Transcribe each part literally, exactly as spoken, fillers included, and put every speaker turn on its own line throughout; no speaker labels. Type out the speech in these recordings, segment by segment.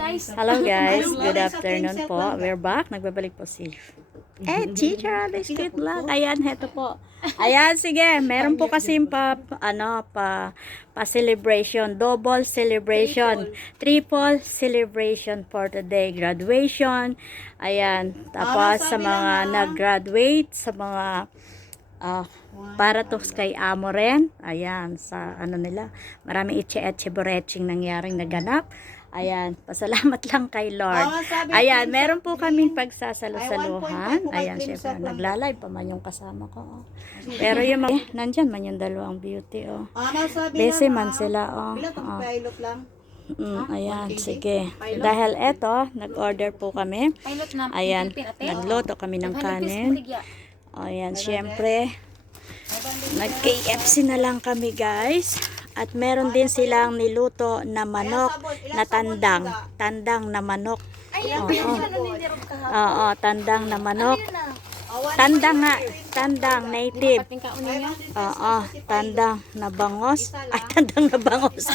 guys.
Hello guys, good afternoon po. We're back. Nagbabalik po si Eh, Teacher Alice Kid Vlog. Ayan, heto po. Ayan, sige. Meron po kasi pa, ano, pa, pa celebration. Double celebration. Triple celebration for today. Graduation. Ayan. Tapos sa mga nag-graduate, sa mga ah, para to kay Amo rin. Ayan, sa ano nila. Maraming itche-etche boreching nangyaring naganap. Ayan, pasalamat lang kay Lord. Ayan, meron po kaming pagsasalo-saluhan. Ayan, syempre, naglalive pa man yung kasama ko. Oh. Pero yung mga, eh, nandyan man yung dalawang beauty, oh. Busy man sila, oh. oh. Mm, ayan, sige. Dahil eto, nag-order po kami. Ayan, nagluto kami ng kanin. Ayan, syempre, nag-K F C na lang kami, guys. At meron din silang niluto na manok na tandang. Tandang na manok. Oo, oo, tandang na manok. Tandang nga. Tandang native. Oo, tandang na bangos. Ay, tandang na bangos.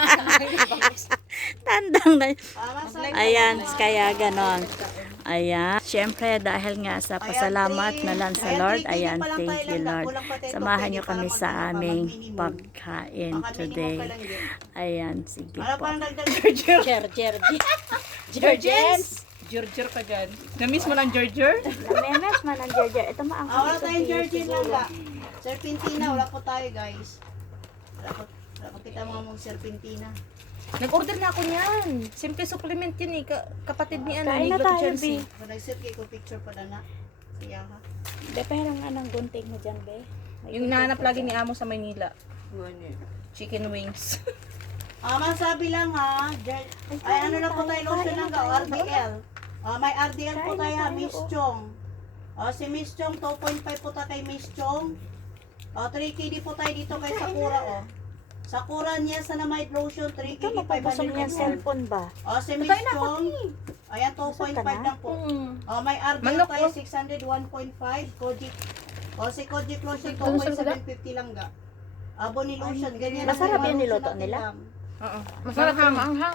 Tandang na. Ayan, kaya ganon. Ayan. Siyempre, dahil nga sa pasalamat na lang sa Lord. Ayan, thank you Lord. Samahan nyo kami sa aming pagkain today. Ayan, sige po. Jer, jer, Jergens.
Gerger ka dyan. Na-miss mo ng Gerger?
Namimas man ang jer, jer. Ito maang.
Ah, wala tayong Gerger lang ba? Serpentina, wala po tayo guys. Wala po, wala po kita mga mong serpentina.
Nag-order na ako niyan. Simple supplement yun eh. Ka- kapatid ni ano,
Kain
ni
na
Goto
tayo,
Chelsea.
Bi.
So, nag-sip kayo ko picture pa na na. Siya ha.
Be, pero nga nang gunting mo dyan, be. May
Yung
gunting
nahanap
pa
lagi
dyan.
ni Amo sa Maynila. Chicken wings.
Ah, masabi lang ha. Ger Ay, ano na po tayo, lotion lang ka, R D L. Ah, may R D L po tayo ha, Miss Chong. Ah, si Miss Chong, two point five po tayo kay Miss Chong. Ah, three K D po tayo dito kay Sakura, oh. Sakura niya sa namay lotion, three K D,
Ikaw,
five
mapapasok
hundred
niya
ml.
cellphone ba?
Ah, si Miss Chong, ayan, two point
Busog ka
five
na?
lang po.
Hmm.
Ah, may R D L
Manok,
tayo,
oh.
six hundred, one point five. Kojic. Oh, si Kojic lotion, two point seven five zero lang ga. Ah, Boni lotion, ganyan.
Masarap
lang
yung
lotion
niluto
natin
nila?
lang.
Oo. Masarap ha, maanghang.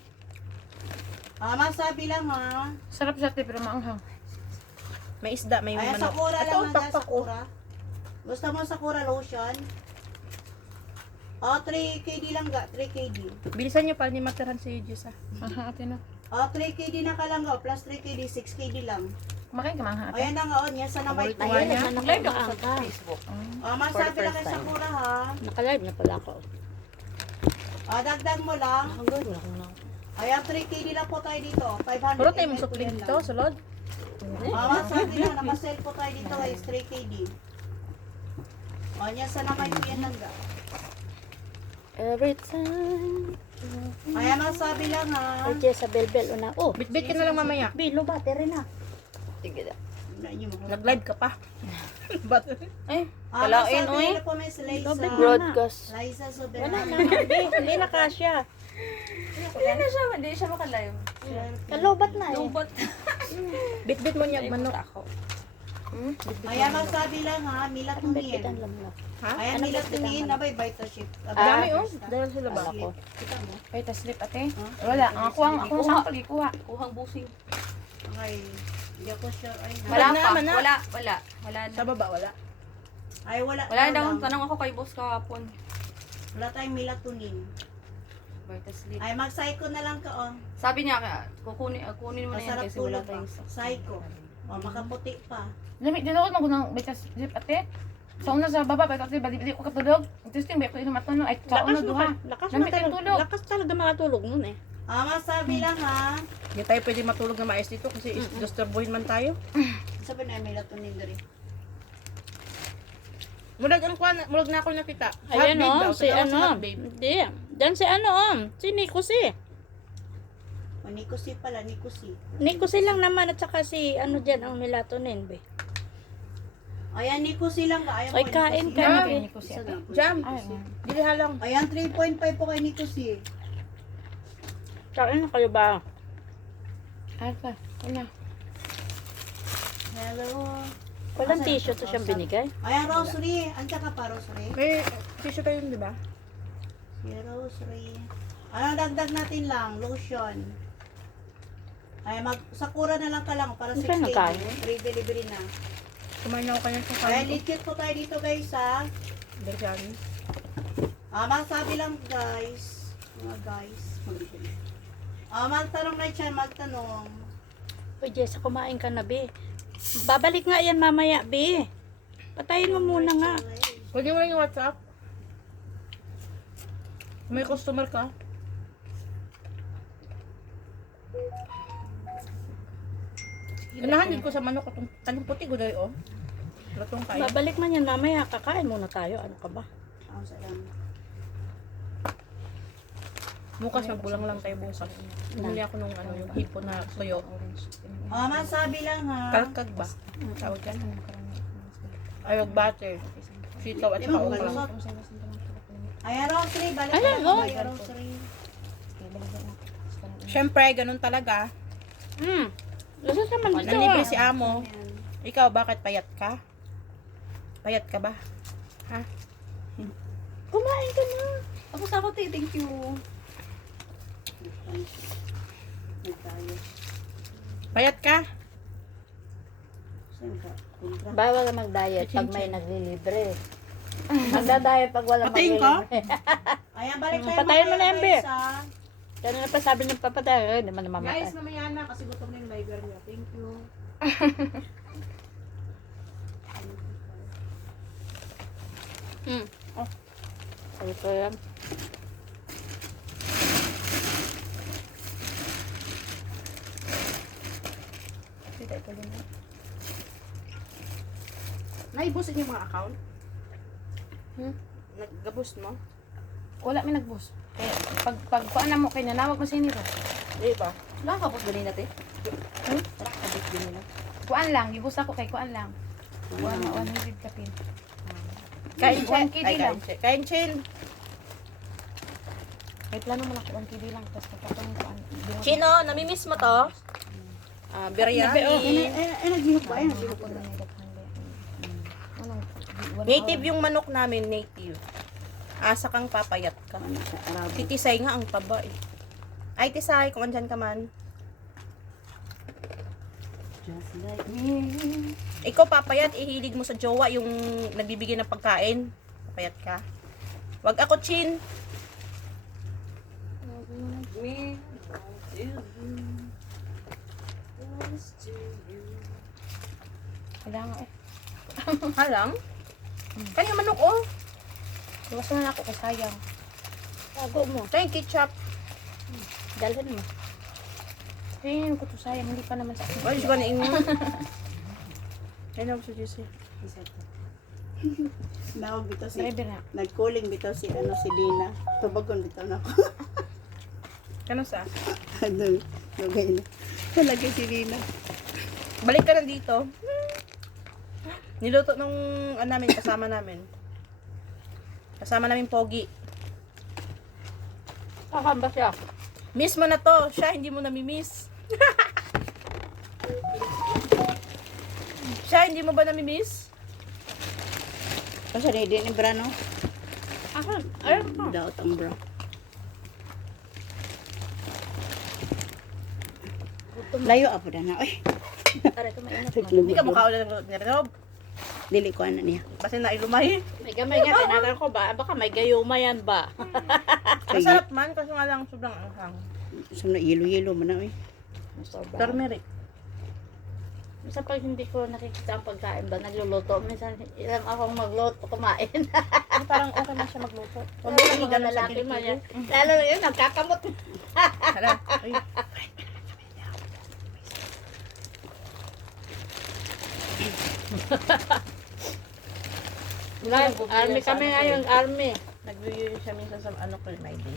Ah, masabi lang ha.
Sarap siya pero maanghang. May isda, may
Ayan,
manok.
Sakura
Ito,
lang hanggang
pakpak ko.
Sakura. Gusto mo Sakura lotion? Oh, three K D lang ga, three K D.
Bilisan niyo para ni matirahan si Diyos ha. Maanghang ate no.
Oh, three K D na ka lang ga, plus three K D, six K D lang.
Kumakain ka maanghang ate.
Ayan na nga, oh, niya sa namay ko.
Ayun,
niya?
nagmanok ako ka.
Oh, masabi lang kay Sakura ha.
Nakalive na pala ako.
Ah, dagdag mo lang.
Hanggang wala akong lang.
Ayan, three K D lang po tayo dito. five hundred
Puro tayo mong
ml po
supling
yan
dito,
lang.
sulod.
Ah, masabi lang, nakasell po tayo dito guys, three K D. Oh, niya sa namay ko yan lang ga.
Every time.
Ayan, masabi lang ha.
Ay, Jess, sa bell-bell una. Oh,
Bitbit ka na lang mamaya.
bilo, battery na. Sige na.
Nag-live ka pa. But,
Eh,
Ah,
Kalain,
masabi
oy.
lang po, Miss Liza.
broadcast.
Liza
Wala
Soberano.
na. Hindi, hindi na kasya.
Hindi na siya, hindi siya makalive.
Kalobat na eh.
Lubot.
bitbit mo niya manok.
Hmm?
Ayan, masabi lang ha,
Anong
melatonin.
bet-betan lang na?
Ha?
Ayan,
Anong
melatonin,
bet-betan
nabay Vitaship.
Dami oh. Dahil sila ba?
Ako.
Kita mo?
Ay, taslip ate.
Huh?
Wala. Ang ako ang ako ang sample ikuha.
Kuhang busing.
Okay. Hindi ako sure. Ay,
Wala
Wala
pa.
naman na.
Wala, wala. Wala na.
Sa baba wala.
Ay, wala.
Wala
daw
daw.
lang.
Tanong ako kay boss kahapon.
Wala tayong melatonin.
Vital sleep.
Ay, mag-psycho na lang ka, oh.
Sabi niya, kaya, kukunin, uh, kunin mo na yan
Masarap
kasi wala
tulog pa.
tayong
Psycho. O, makaputi pa.
Dami din ako magunang bitas slip ate. Sa una sa baba pa ate bali bali ko katulog. Interesting ba ko ino matono ay sa una duha.
Lakas
Dami
mo
kayong
talaga.
tulog.
Lakas talaga makatulog nun eh.
Ah, masabi lang ha.
Hindi tayo pwede matulog na maayos dito kasi mm disturbuhin man tayo.
Sabi na melatonin dari.
Mulag ang kuan, mulag na ako nakita.
Ayan
Hot babe
o,
daw,
si
tatawa sa
ano.
hot babe.
Hindi. Diyan si ano o. Si Nikusi.
O, Nikusi pala, Nikusi.
Nikusi lang naman at saka si ano dyan ang melatonin be.
Ayan, Nikusi lang ka. Ayan
Ay,
po,
kain
Nikusi.
ka na
Ay,
be.
Nikusi.
Isa lang po,
Jam.
Nikusi.
Dili halang.
Ayan, three point five po kay Nikusi.
Kain na kayo ba?
Alpha. Una.
Hello.
Walang
Asan?
tissue to siyang binigay.
Ayan, Rosary. Andiyan ka pa, Rosary.
May tissue tayo yun, di ba?
Si Rosary. Ano, dagdag natin lang, lotion. Ay, mag Sakura na lang ka lang para
Ano
sixteen.
nagkain?
Free delivery na.
Kumain ako kanina sa
Ay,
kain.
legit po tayo dito guys ha.
Biryani.
Ah, masabi lang guys. Mga guys. Ah, magtanong na siya, magtanong.
O Jessa, kumain ka na, be. Babalik nga yan mamaya, be. Patayin mo muna nga.
Pwede mo lang yung WhatsApp. Kung may customer ka. Ganahan din ko sa manok itong tanong puti ko dahil oh. Latong kayo.
Babalik man yan mamaya. Kakain muna tayo. Ano ka ba?
Ah, salam.
Bukas magbulang lang tayo bukas. Bumili ako nung ano, yung hipo na toyo.
Ah, masabi lang ha.
Kalkag ba? Tawag yan. Ay, wag butter. Sitaw at saka okra.
Ay, Rosary, balik
Ayan,
na
oh.
Ay, Rosary.
Siyempre, ganun talaga.
Hmm. Lasas naman dito.
Nanlibre
ah.
si amo.
Ayan.
Ikaw, bakit payat ka? Payat ka ba? Ha?
Kumain ka na.
Tapos ako, te, thank you.
Nagtayo.
Payat ka?
Saan ka? Kontra.
Bawal na mag-diet pag may naglilibre. Magda-diet pag walang
Patayin ka?
maglilibre.
Ayan, balik tayo.
Patayin mo
mamaya,
na yan, be.
guys, ha.
Kanina pa sabi ng papatay. Eh, hindi man namamatay.
Guys, mamaya na kasi gutom na yung liver niya. Thank you.
Hmm. Oh. Ito yan.
Naibos niyo yung mga account?
Hmm?
Nag-boost mo?
Wala may nag-boost. Kaya, pag, pag kuan mo kay nanawag mo sinira.
Di ba? Nakakabos ganun natin?
Hmm?
Nakakabos ganun na.
Kuan lang, gibus ako kay kuan lang. Kuan mo, one hundred kapin.
Kain
one
chill.
K D
Ay,
lang.
kain chill. Kain chill.
May plano mo lang one K D lang. Tapos pagkatong kuan.
Chino, namimiss mo to? Ah, biryani.
Ay, ay, ay, naghihop ba? Ay, naghihop ba?
Native yung manok namin, native. Asa kang papayat ka. Si Tisay nga ang taba eh. Ay, Tisay, kung andyan ka man.
Just like me.
Ikaw papayat, ihilig mo sa jowa yung nagbibigay ng pagkain. Papayat ka. Wag ako, Chin.
Kailangan eh.
Halang? Kanya manok, oh.
Iwas na ako kay sayang.
Tago mo.
Kaya yung ketchup.
Dalhin mo.
Tingin ko to sayang. Hindi pa naman sa akin.
Ay, siya na ingon. Ay, nag sa juicy.
Nawag bitaw si,
Driver na.
nag-calling bitaw si, ano, si Dina. Tubagon bitaw na ako.
Kano sa?
Ano, lugay na. Talagay si Dina.
Balik ka na dito. Niluto nung ano namin, kasama namin. Kasama namin Pogi.
Kakamba siya.
Miss mo na to. Siya, hindi mo nami-miss. Siya, hindi mo ba nami-miss?
Kasi ready ni bra, no?
Ako. Ayun ka.
Daot ang bra. Layo apo na na. Ay,
Aray, kumainat mo.
Hindi ka mukha ulit ni Rob.
dili ko ano niya.
Kasi nailumay.
May gamay nga. Tinatanong ko ba? Baka may gayuma yan ba?
Masarap man, kasi nga lang sobrang anghang.
So na yelo-yelo man na eh.
Sobra.
Turmeric.
Minsan pag hindi ko nakikita ang pagkain ba, nagluluto. Minsan ilang akong magluto, kumain.
Ay, parang okay na siya magluto. Huwag mo
Mga
lang igano sa
lalaki man yan.
gilid-gilid.
Lalo na yun, nagkakamot.
Hala. Ay.
Live, army kami ngayon, army.
Nag-review siya minsan sa ano ko, my day.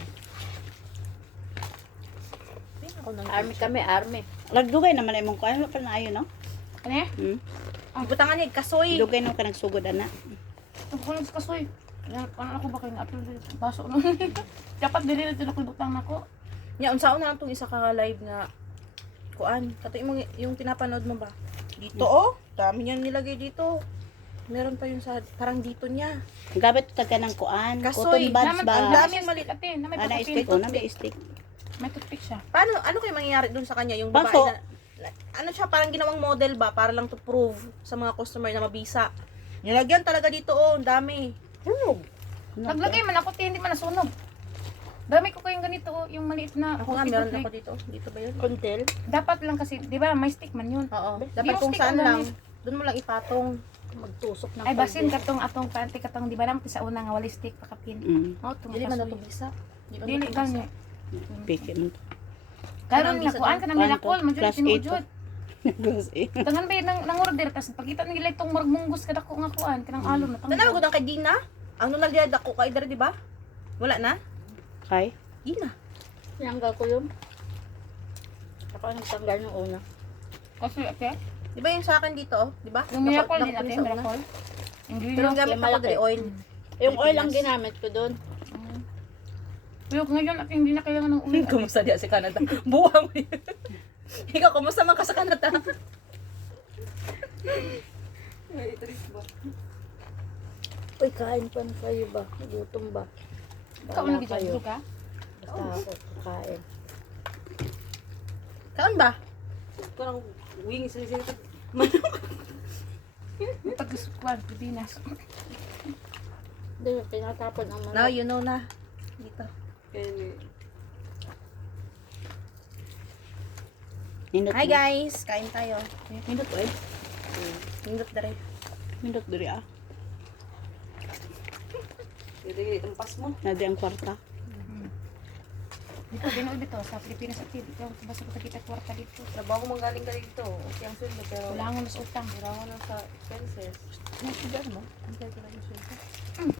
Ay, ako nang
Army kami, army.
Lagdugay naman ay mong kain pa na ayo no.
Ano eh?
Hmm.
Ang butangan niya, kasoy.
Dugay nang ka nagsugod ana.
Ang kulang sa kasoy. Ano ako ba kayo na-upload dito? Baso nun. Dapat dili na ito butang na ko.
Nya, unsaon na lang itong isa ka live nga kuan. Kato yung, yung pinapanood mo ba? Dito oh. Dami niyang nilagay dito. Meron pa yung sa, parang dito niya.
Gamit ta ka ng kuan.
Kasoy,
Cotton buds
Naman,
ba?
ang
daming
daming
mali-
mali. Ate, na may
Ana
pagkapin.
stick oh, na may stick.
May toothpick siya.
Paano, ano kayo mangyayari dun sa kanya? Yung babae
Paso.
na, na- ano siya, parang ginawang model ba? Para lang to prove sa mga customer na mabisa. Nilagyan talaga dito, oh, ang dami.
Tunog.
Naglagay man ako, te, hindi man nasunog. Dami ko kayong ganito, oh, yung maliit na
Ako nga,
toothpick,
meron
toothpick.
ako dito. Dito ba yun?
Kontel.
Dapat lang kasi, di ba, may stick man yun.
Oo.
Di
Dapat
yung
kung
stick
saan
ang
lang,
gamit.
dun mo lang ipatong.
Magtusok ng
Ay, basin
kalde.
katong atong panty katong di ba lang sa una nga wali stick pakapin.
Mm.
Oh, tong
Dili man na
kasuy.
to bisa. Di man
Dili
na to
gani.
bisa.
Piki mo.
Karon
Kanang
nga
bisa
kuan
to.
kana
Kuan to,
miracle, man jud
class
tinuod
eight to.
jud.
Gusto eh.
Tangan ba nang nang order tas pagkita nila itong murag munggos kada ko nga kuan kanang alom na
Tanaw ko kay Dina. Ang nung nagyad ako kay Dara, di ba? Wala na?
Kay?
Dina.
Tinanggal ko yun. Ako ang nagtanggal ng una.
Kasi ate,
Di ba yung sa akin dito, oh? Di ba?
yung miracle din
Nakot-
ate,
nakot sa una.
miracle.
Pero
Ingredient.
ang gamit
Yung
ako
malaki.
dali oil.
Yung oil ang
Pilipinas.
ginamit ko doon.
Pero ngayon ate hindi na kailangan ng ulo.
Kumusta diya sa Canada? Buwang mo yun. Ikaw, kumusta man ka sa Canada?
Uy, kain pa na kayo ba? Gutom ba?
Ikaw
Wala
ang
kayo.
gidyo ka.
Basta ako kakain.
Kaon ba?
Parang wings sila sila.
Pag kuan Pilipinas.
Hindi, pinatapon ang
Now
manok.
you know na. Dito.
Nindot
Hi
mo.
guys! Kain tayo.
Nindot oil.
Nindot Dara.
Nindot diri ah.
Hindi, tampas mo.
Nadi ang kwarta.
Dito din dito sa Pilipinas ate. Dito basta ko kita kwarta dito.
Trabaho mong galing ka dito. Okay ang sweldo pero
Wala nga mas utang.
wala ko na sa expenses.
Ano siya mo? Ang kaya talaga siya.